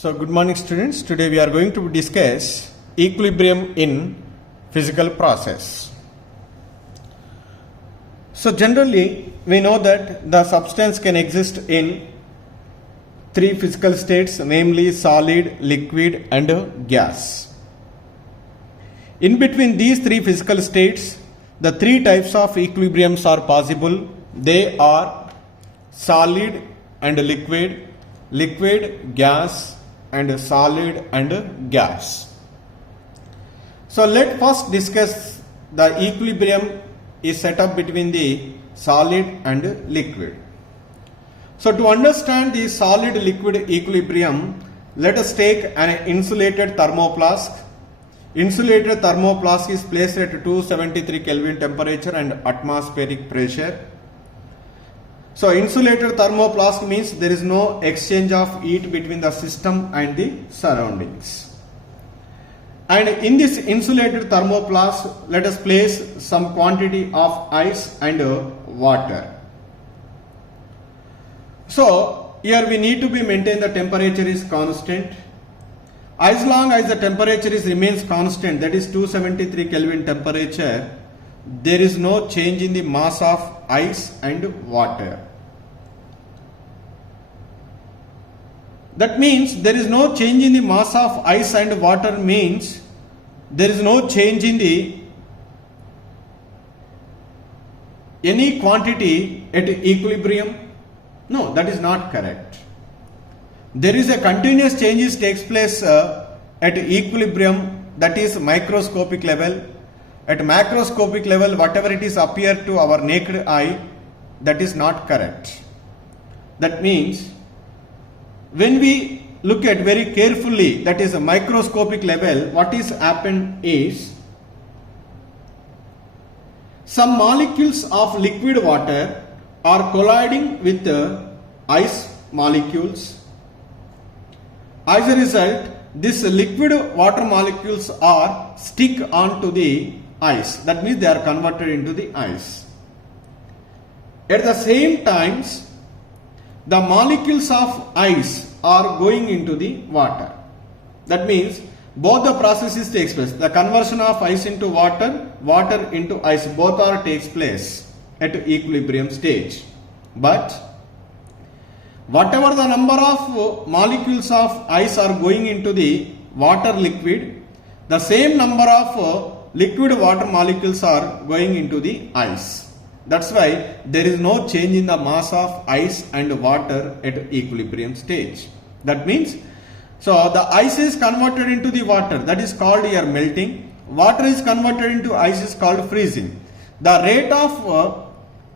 So, good morning students. Today we are going to discuss equilibrium in physical process. So, generally we know that the substance can exist in three physical states, namely solid, liquid and gas. In between these three physical states, the three types of equilibriums are possible. They are solid and liquid, liquid, gas and solid and gas. So let first discuss the equilibrium is set up between the solid and liquid. So to understand the solid liquid equilibrium, let us take an insulated thermoflask. Insulated thermoflask is placed at 273 Kelvin temperature and atmospheric pressure. So insulated thermoflask means there is no exchange of heat between the system and the surroundings. And in this insulated thermoflask, let us place some quantity of ice and water. So here we need to be maintain the temperature is constant. As long as the temperature remains constant, that is 273 Kelvin temperature, there is no change in the mass of ice and water. That means there is no change in the mass of ice and water means there is no change in the any quantity at equilibrium. No, that is not correct. There is a continuous changes takes place at equilibrium, that is microscopic level. At macroscopic level, whatever it is appear to our naked eye, that is not correct. That means when we look at very carefully, that is a microscopic level, what is happened is some molecules of liquid water are colliding with the ice molecules. As a result, these liquid water molecules are stick onto the ice. That means they are converted into the ice. At the same time, the molecules of ice are going into the water. That means both the processes takes place. The conversion of ice into water, water into ice, both are takes place at equilibrium stage. But whatever the number of molecules of ice are going into the water liquid, the same number of liquid water molecules are going into the ice. That's why there is no change in the mass of ice and water at equilibrium stage. That means, so the ice is converted into the water, that is called here melting. Water is converted into ice is called freezing. The rate of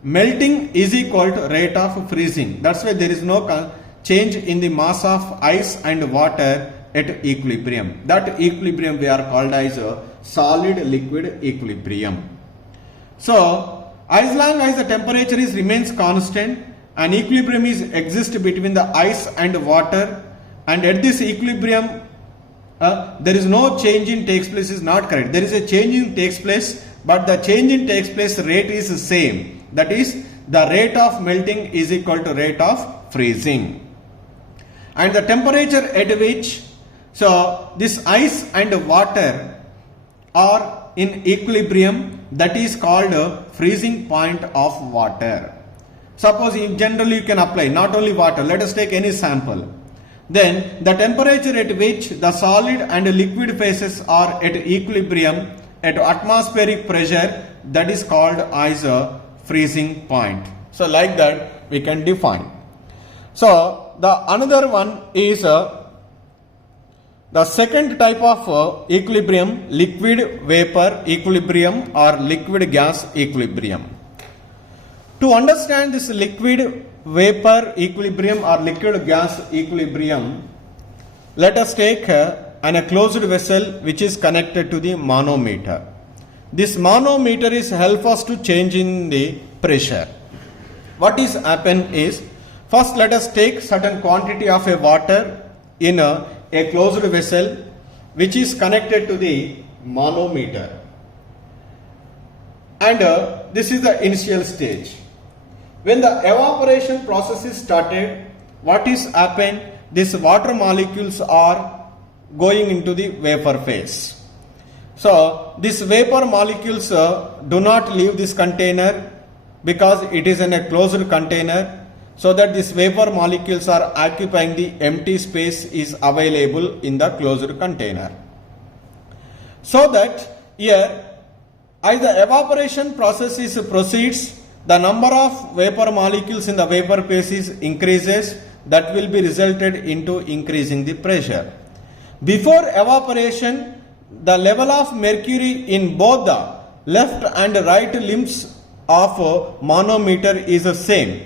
melting is equal to rate of freezing. That's why there is no change in the mass of ice and water at equilibrium. That equilibrium we are called as a solid liquid equilibrium. So as long as the temperature remains constant, an equilibrium exists between the ice and water, and at this equilibrium there is no change in takes place is not correct. There is a change in takes place, but the change in takes place rate is the same. That is, the rate of melting is equal to rate of freezing. And the temperature at which, so this ice and water are in equilibrium, that is called a freezing point of water. Suppose in generally you can apply not only water, let us take any sample. Then the temperature at which the solid and liquid phases are at equilibrium at atmospheric pressure, that is called as a freezing point. So like that we can define. So the another one is the second type of equilibrium, liquid vapor equilibrium or liquid gas equilibrium. To understand this liquid vapor equilibrium or liquid gas equilibrium, let us take a closed vessel which is connected to the manometer. This manometer is help us to change in the pressure. What is happen is, first let us take certain quantity of a water in a closed vessel which is connected to the manometer, and this is the initial stage. When the evaporation process is started, what is happened? these water molecules are going into the vapor phase. So these vapor molecules do not leave this container because it is in a closed container, so that these vapor molecules are occupying the empty space is available in the closed container. So that here, as the evaporation process proceeds, the number of vapor molecules in the vapor phase is increases, that will be resulted into increasing the pressure. Before evaporation, the level of mercury in both the left and right limbs of manometer is the same.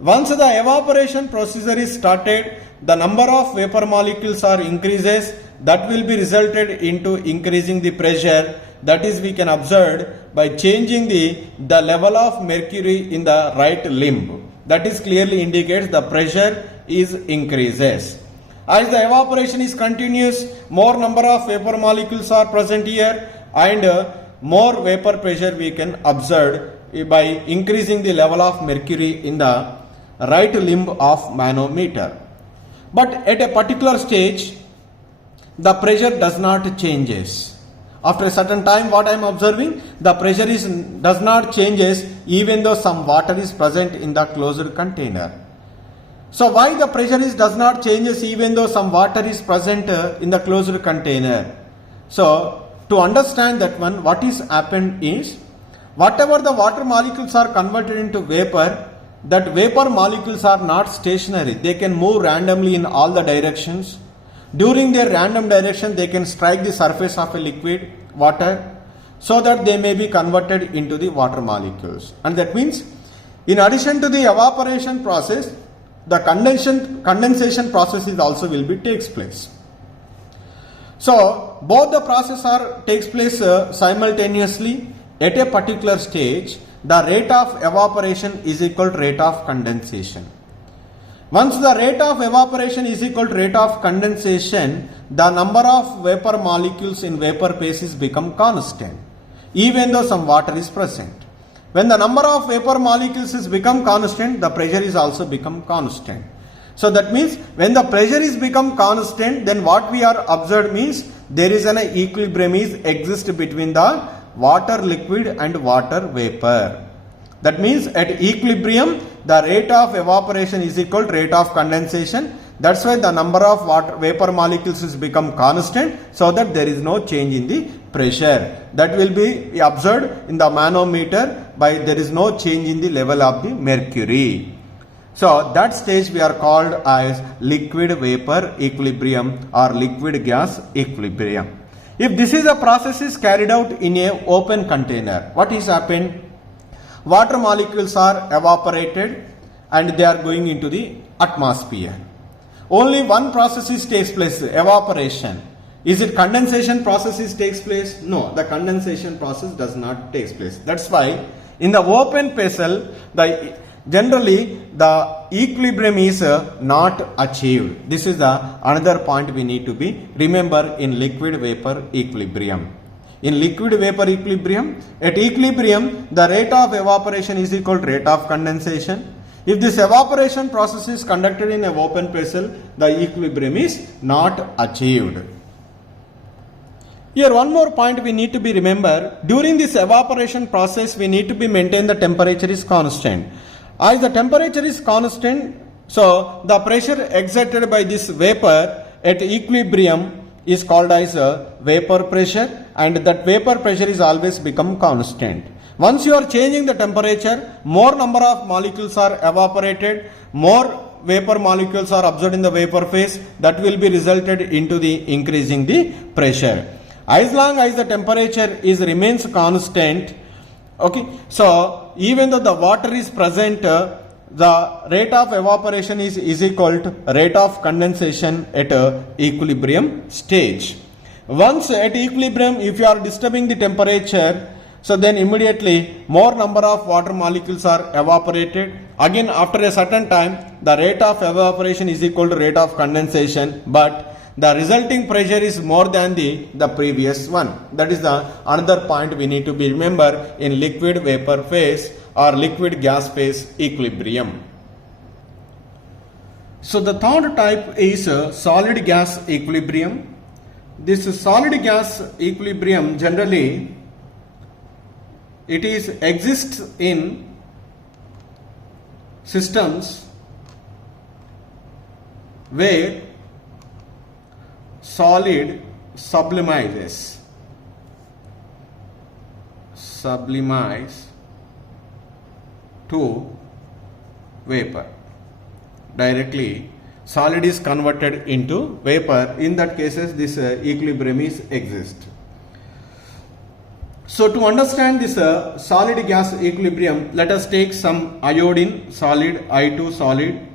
Once the evaporation procedure is started, the number of vapor molecules are increases, that will be resulted into increasing the pressure. That is, we can observe by changing the level of mercury in the right limb. That is clearly indicates the pressure is increases. As the evaporation is continuous, more number of vapor molecules are present here, and more vapor pressure we can observe by increasing the level of mercury in the right limb of manometer. But at a particular stage, the pressure does not changes. After a certain time, what I am observing, the pressure does not changes even though some water is present in the closed container. So why the pressure does not changes even though some water is present in the closed container? So to understand that one, what is happened is, whatever the water molecules are converted into vapor, that vapor molecules are not stationary. They can move randomly in all the directions. During their random direction, they can strike the surface of a liquid water, so that they may be converted into the water molecules. And that means, in addition to the evaporation process, the condensation process is also takes place. So both the process takes place simultaneously. At a particular stage, the rate of evaporation is equal to rate of condensation. Once the rate of evaporation is equal to rate of condensation, the number of vapor molecules in vapor phase become constant, even though some water is present. When the number of vapor molecules is become constant, the pressure is also become constant. So that means when the pressure is become constant, then what we are observed means there is an equilibrium is exist between the water liquid and water vapor. That means at equilibrium, the rate of evaporation is equal to rate of condensation. That's why the number of water vapor molecules is become constant, so that there is no change in the pressure. That will be observed in the manometer by there is no change in the level of the mercury. So that stage we are called as liquid vapor equilibrium or liquid gas equilibrium. If this is a process is carried out in a open container, what is happened? Water molecules are evaporated and they are going into the atmosphere. Only one process takes place, evaporation. Is it condensation process takes place? No, the condensation process does not take place. That's why in the open vessel, generally the equilibrium is not achieved. This is the another point we need to be remember in liquid vapor equilibrium. In liquid vapor equilibrium, at equilibrium, the rate of evaporation is equal to rate of condensation. If this evaporation process is conducted in an open vessel, the equilibrium is not achieved. Here one more point we need to be remember, during this evaporation process we need to be maintain the temperature is constant. As the temperature is constant, so the pressure exerted by this vapor at equilibrium is called as vapor pressure, and that vapor pressure is always become constant. Once you are changing the temperature, more number of molecules are evaporated, more vapor molecules are absorbed in the vapor phase, that will be resulted into the increasing the pressure. As long as the temperature is remains constant, okay, so even though the water is present, the rate of evaporation is equal to rate of condensation at equilibrium stage. Once at equilibrium, if you are disturbing the temperature, so then immediately more number of water molecules are evaporated. Again, after a certain time, the rate of evaporation is equal to rate of condensation, but the resulting pressure is more than the previous one. That is the another point we need to be remember in liquid vapor phase or liquid gas phase equilibrium. So the third type is solid gas equilibrium. This solid gas equilibrium generally it is exists in systems where solid sublimes to vapor. Directly solid is converted into vapor. In that cases this equilibrium is exist. So to understand this solid gas equilibrium, let us take some iodine solid, I2 solid.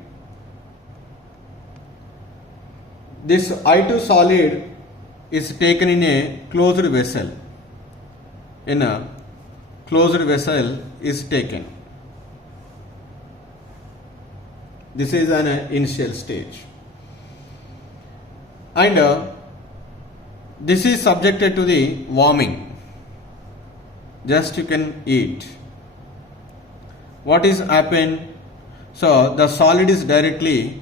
This I2 solid is taken in a closed vessel. In a closed vessel is taken. This is an initial stage. And this is subjected to the warming. Just you can eat. What is happened? So the solid is directly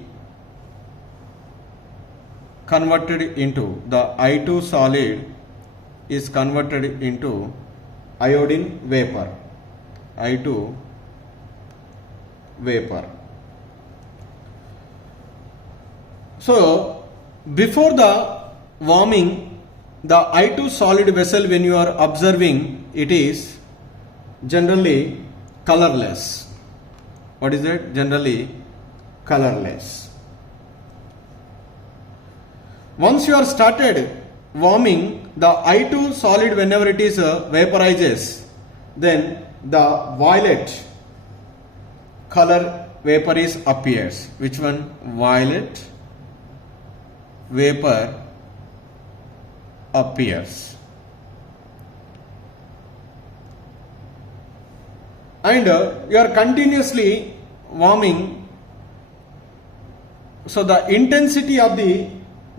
converted into the I2 solid is converted into iodine vapor. I2 vapor. So before the warming, the I2 solid vessel, when you are observing, it is generally colorless. What is it? Generally colorless. Once you are started warming the I2 solid, whenever it is vaporizes, then the violet color vapor is appears. Which one? Violet vapor appears. And you are continuously warming, so the intensity of the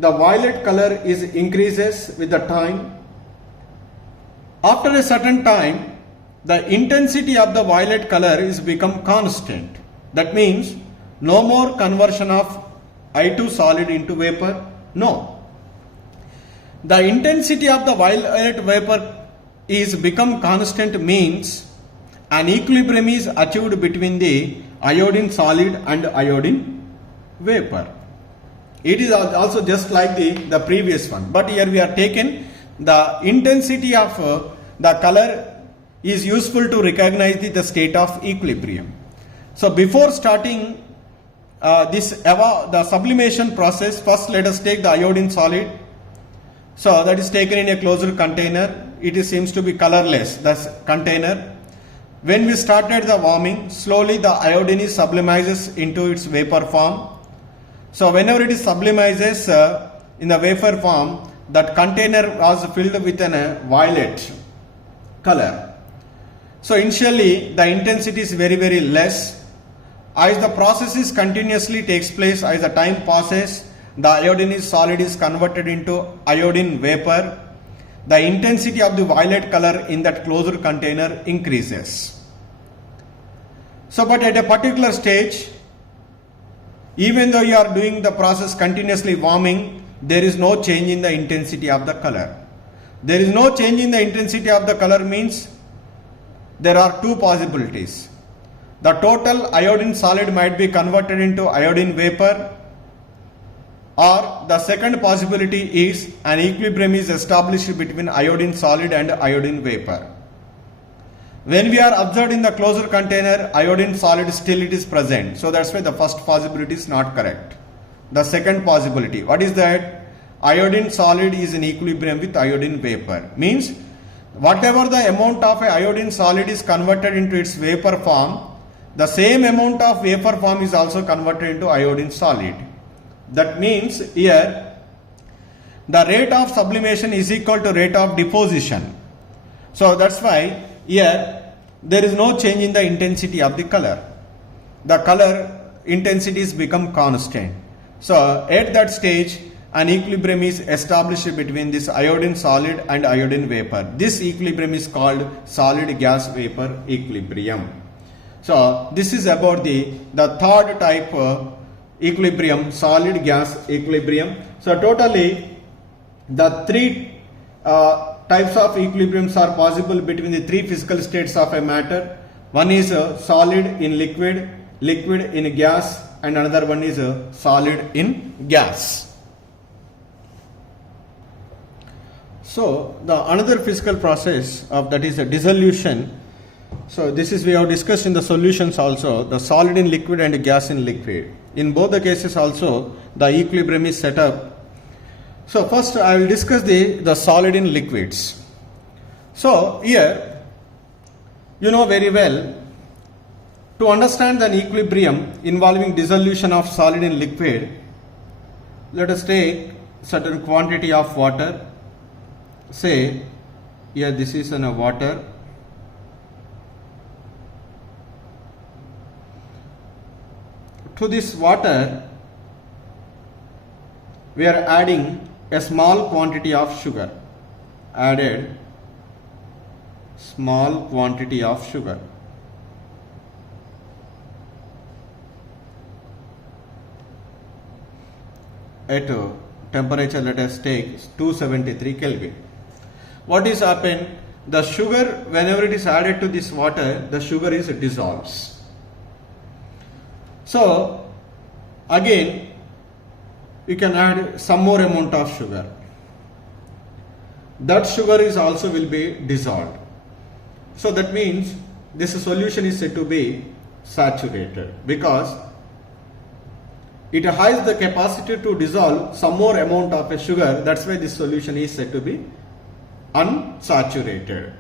violet color is increases with the time. After a certain time, the intensity of the violet color is become constant. That means no more conversion of I2 solid into vapor. No. The intensity of the violet vapor is become constant means an equilibrium is achieved between the iodine solid and iodine vapor. It is also just like the previous one, but here we are taken the intensity of the color is useful to recognize the state of equilibrium. So before starting the sublimation process, first let us take the iodine solid. So that is taken in a closed container. It seems to be colorless, the container. When we started the warming, slowly the iodine is sublimizes into its vapor form. So whenever it is sublimizes in the vapor form, that container was filled with a violet color. So initially the intensity is very, very less. As the process is continuously takes place, as the time passes, the iodine solid is converted into iodine vapor. The intensity of the violet color in that closed container increases. So but at a particular stage, even though you are doing the process continuously warming, there is no change in the intensity of the color. There is no change in the intensity of the color means there are two possibilities. The total iodine solid might be converted into iodine vapor, or the second possibility is an equilibrium is established between iodine solid and iodine vapor. When we are observed in the closed container, iodine solid still it is present. So that's why the first possibility is not correct. The second possibility, what is that? Iodine solid is in equilibrium with iodine vapor. Means whatever the amount of a iodine solid is converted into its vapor form, the same amount of vapor form is also converted into iodine solid. That means here the rate of sublimation is equal to rate of deposition. So that's why here there is no change in the intensity of the color. The color intensities become constant. So at that stage an equilibrium is established between this iodine solid and iodine vapor. This equilibrium is called solid gas vapor equilibrium. So this is about the third type equilibrium, solid gas equilibrium. So totally the three types of equilibriums are possible between the three physical states of a matter. One is solid in liquid, liquid in gas, and another one is solid in gas. So the another physical process of that is a dissolution. So this is we have discussed in the solutions also, the solid in liquid and gas in liquid. In both the cases also the equilibrium is set up. So first I will discuss the solid in liquids. So here you know very well, to understand an equilibrium involving dissolution of solid in liquid, let us take certain quantity of water. Say here this is a water. To this water we are adding a small quantity of sugar. Added small quantity of sugar. At temperature let us take 273 Kelvin. What is happened? The sugar, whenever it is added to this water, the sugar is dissolves. So again you can add some more amount of sugar. That sugar is also will be dissolved. So that means this solution is said to be saturated because it has the capacity to dissolve some more amount of a sugar. That's why this solution is said to be unsaturated.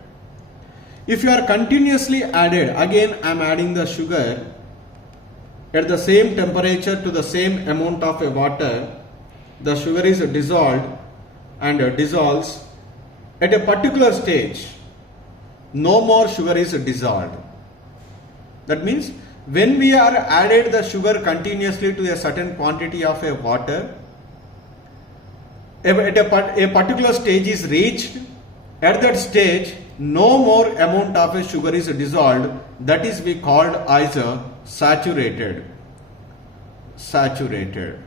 If you are continuously added, again I am adding the sugar at the same temperature to the same amount of a water, the sugar is dissolved and dissolves. At a particular stage, no more sugar is dissolved. That means when we are added the sugar continuously to a certain quantity of a water, at a particular stage is reached. At that stage, no more amount of a sugar is dissolved. That is we called as a saturated. Saturated.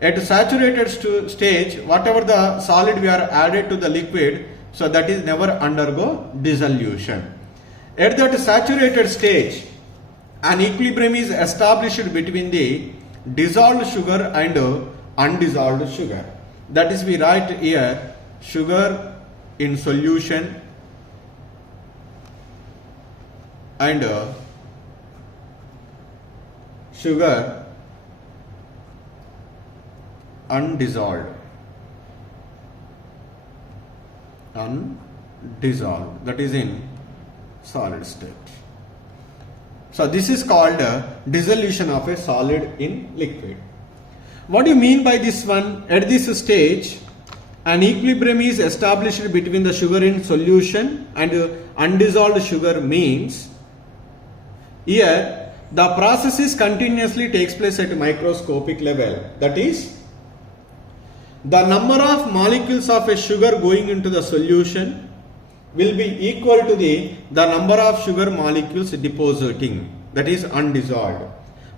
At saturated stage, whatever the solid we are added to the liquid, so that is never undergo dissolution. At that saturated stage, an equilibrium is established between the dissolved sugar and undissolved sugar. That is we write here sugar in solution and sugar undissolved. Undissolved, that is in solid state. So this is called dissolution of a solid in liquid. What do you mean by this one? At this stage, an equilibrium is established between the sugar in solution and undissolved sugar means here the process is continuously takes place at microscopic level. That is, the number of molecules of a sugar going into the solution will be equal to the number of sugar molecules depositing, that is undissolved.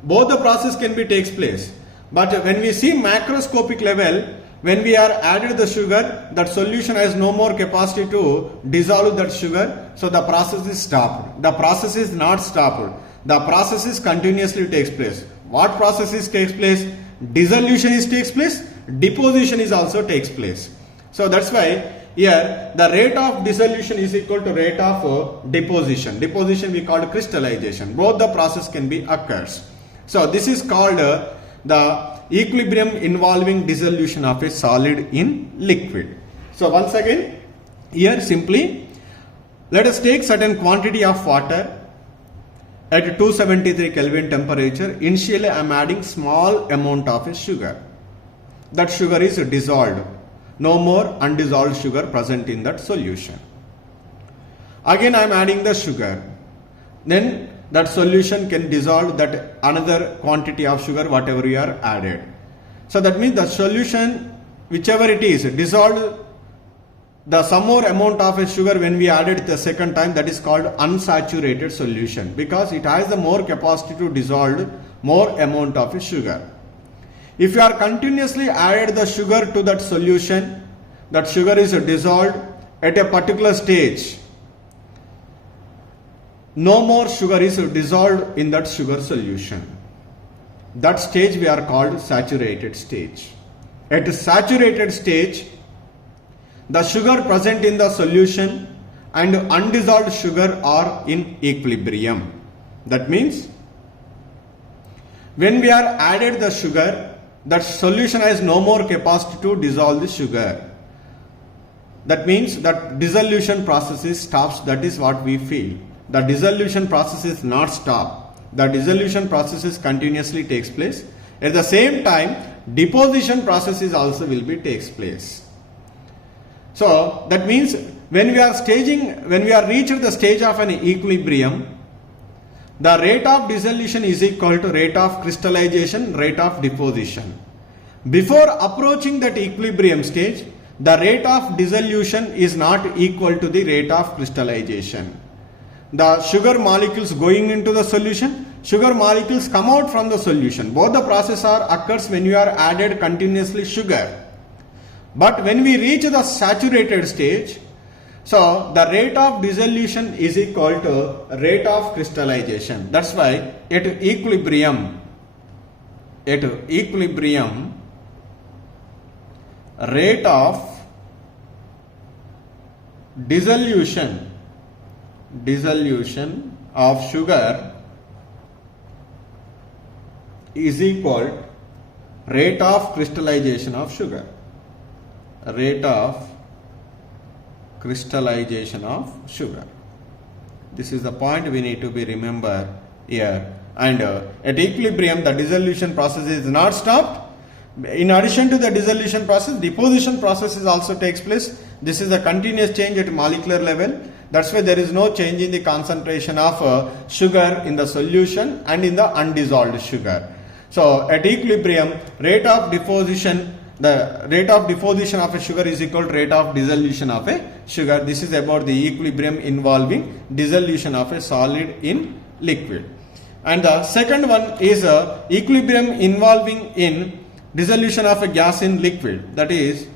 Both the process can be takes place, but when we see macroscopic level, when we are added the sugar, that solution has no more capacity to dissolve that sugar, so the process is stopped. The process is not stopped. The process is continuously takes place. What process is takes place? Dissolution is takes place, deposition is also takes place. So that's why here the rate of dissolution is equal to rate of deposition. Deposition we call crystallization. Both the process can be occurs. So this is called the equilibrium involving dissolution of a solid in liquid. So once again, here simply let us take certain quantity of water at 273 Kelvin temperature. Initially I am adding small amount of a sugar. That sugar is dissolved. No more undissolved sugar present in that solution. Again I am adding the sugar. Then that solution can dissolve that another quantity of sugar whatever you are added. So that means the solution whichever it is dissolved the some more amount of a sugar when we added the second time, that is called unsaturated solution because it has the more capacity to dissolve more amount of sugar. If you are continuously added the sugar to that solution, that sugar is dissolved at a particular stage. No more sugar is dissolved in that sugar solution. That stage we are called saturated stage. At saturated stage, the sugar present in the solution and undissolved sugar are in equilibrium. That means when we are added the sugar, that solution has no more capacity to dissolve the sugar. That means that dissolution process stops. That is what we feel. The dissolution process is not stop. The dissolution process continuously takes place. At the same time, deposition process is also will be takes place. So that means when we are reached the stage of an equilibrium, the rate of dissolution is equal to rate of crystallization, rate of deposition. Before approaching that equilibrium stage, the rate of dissolution is not equal to the rate of crystallization. The sugar molecules going into the solution, sugar molecules come out from the solution. Both the process occurs when you are added continuously sugar. But when we reach the saturated stage, so the rate of dissolution is equal to rate of crystallization. That's why at equilibrium, rate of dissolution of sugar is equal rate of crystallization of sugar. Rate of crystallization of sugar. This is the point we need to be remember here. And at equilibrium, the dissolution process is not stopped. In addition to the dissolution process, deposition process is also takes place. This is a continuous change at molecular level. That's why there is no change in the concentration of sugar in the solution and in the undissolved sugar. So at equilibrium, rate of deposition, the rate of deposition of a sugar is equal to rate of dissolution of a sugar. This is about the equilibrium involving dissolution of a solid in liquid. And the second one is equilibrium involving in dissolution of a gas in liquid. That is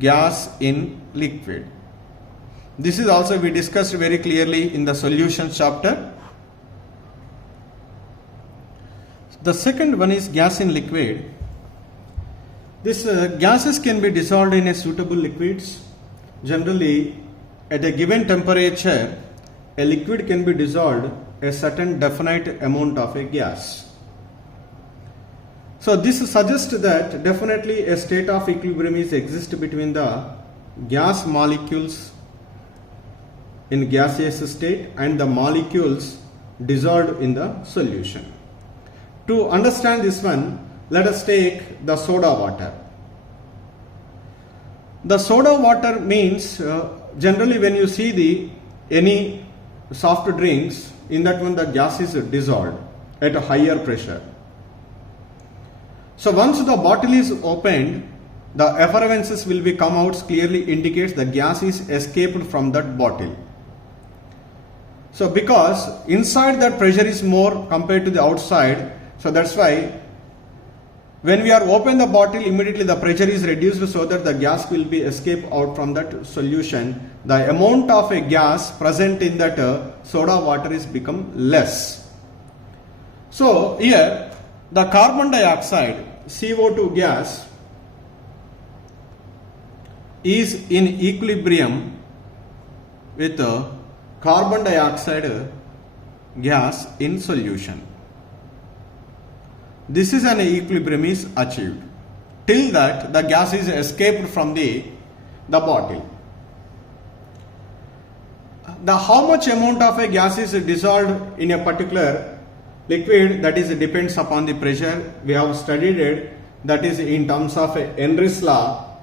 gas in liquid. This is also we discussed very clearly in the solutions chapter. The second one is gas in liquid. These gases can be dissolved in a suitable liquids. Generally, at a given temperature, a liquid can be dissolved a certain definite amount of a gas. So this suggests that definitely a state of equilibrium is exist between the gas molecules in gaseous state and the molecules dissolved in the solution. To understand this one, let us take the soda water. The soda water means generally when you see any soft drinks, in that one the gas is dissolved at a higher pressure. So once the bottle is opened, the effervescence will be come out, clearly indicates the gas is escaped from that bottle. So because inside that pressure is more compared to the outside, so that's why when we are open the bottle, immediately the pressure is reduced so that the gas will be escape out from that solution. The amount of a gas present in that soda water is become less. So here the carbon dioxide, CO2 gas, is in equilibrium with carbon dioxide gas in solution. This is an equilibrium is achieved. Till that the gas is escaped from the bottle. The how much amount of a gas is dissolved in a particular liquid, that is depends upon the pressure. We have studied it, that is in terms of Henry's law.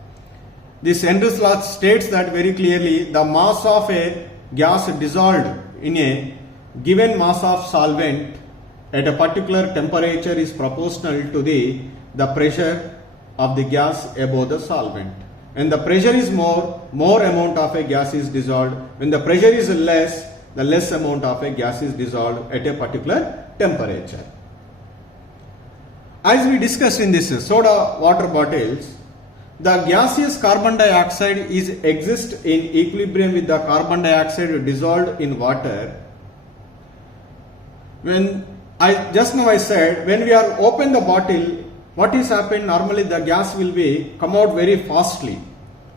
This Henry's law states that very clearly the mass of a gas dissolved in a given mass of solvent at a particular temperature is proportional to the pressure of the gas above the solvent. And the pressure is more amount of a gas is dissolved. When the pressure is less, the less amount of a gas is dissolved at a particular temperature. as we discussed in this soda water bottles, the gaseous carbon dioxide exists in equilibrium with the carbon dioxide dissolved in water. When I said, when we are open the bottle, what is happened? Normally the gas will be come out very fastly,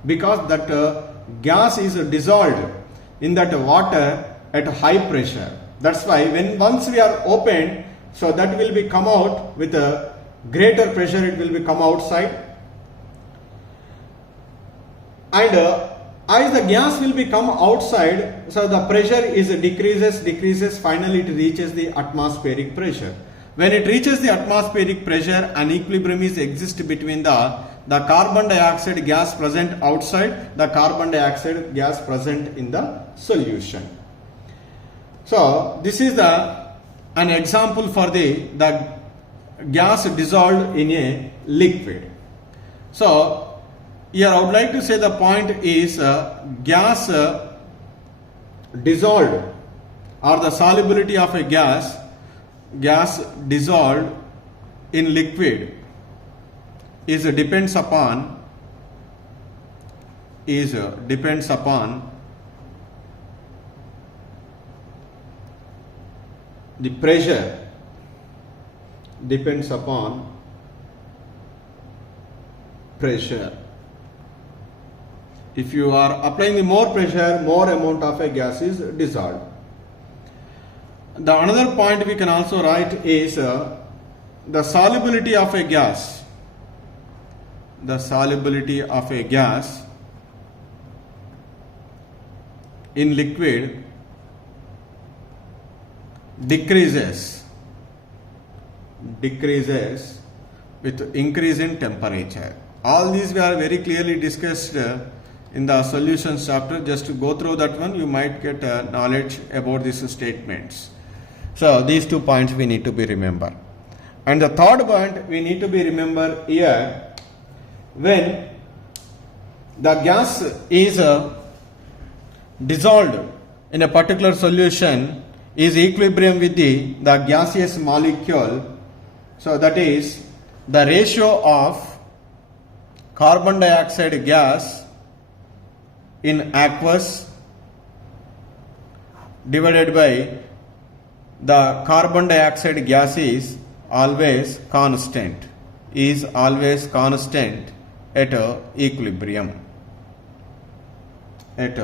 because that gas is dissolved in that water at high pressure. That's why when once we are opened, so that will be come out with a greater pressure, it will be come outside. And as the gas will be come outside, so the pressure is decreases, finally it reaches the atmospheric pressure. When it reaches the atmospheric pressure, an equilibrium is exist between the carbon dioxide gas present outside, the carbon dioxide gas present in the solution. So this is an example for the gas dissolved in a liquid. So here I would like to say the point is gas dissolved, or the solubility of a gas dissolved in liquid depends upon the pressure, depends upon pressure. If you are applying the more pressure, more amount of a gas is dissolved. The another point we can also write is the solubility of a gas. The solubility of a gas in liquid decreases with increase in temperature. All these we are very clearly discussed in the solutions chapter. Just to go through that one, you might get knowledge about these statements. So these 2 points we need to be remember. And the third point we need to be remember here, when the gas is dissolved in a particular solution, is equilibrium with the gaseous molecule. So that is the ratio of carbon dioxide gas in aqueous divided by the carbon dioxide gas is always constant at equilibrium. It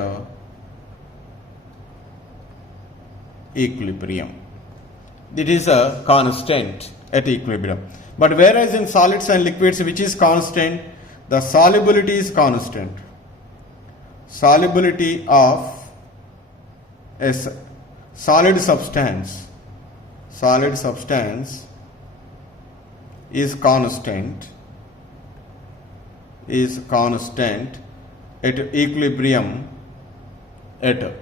is a constant at equilibrium. But whereas in solids and liquids, which is constant, the solubility is constant. Solubility of a solid substance is constant at equilibrium at a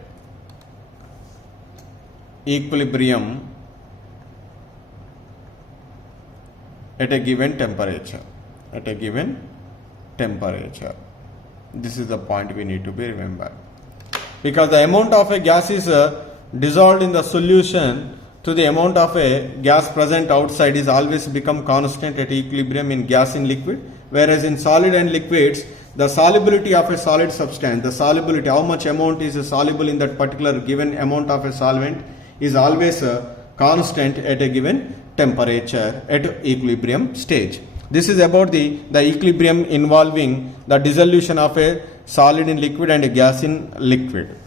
given temperature. This is the point we need to be remember, because the amount of a gas is dissolved in the solution to the amount of a gas present outside is always become constant at equilibrium in gas in liquid, whereas in solid and liquids, the solubility of a solid substance, the solubility, how much amount is soluble in that particular given amount of a solvent, is always constant at a given temperature at equilibrium stage. This is about the equilibrium involving the dissolution of a solid in liquid and a gas in liquid.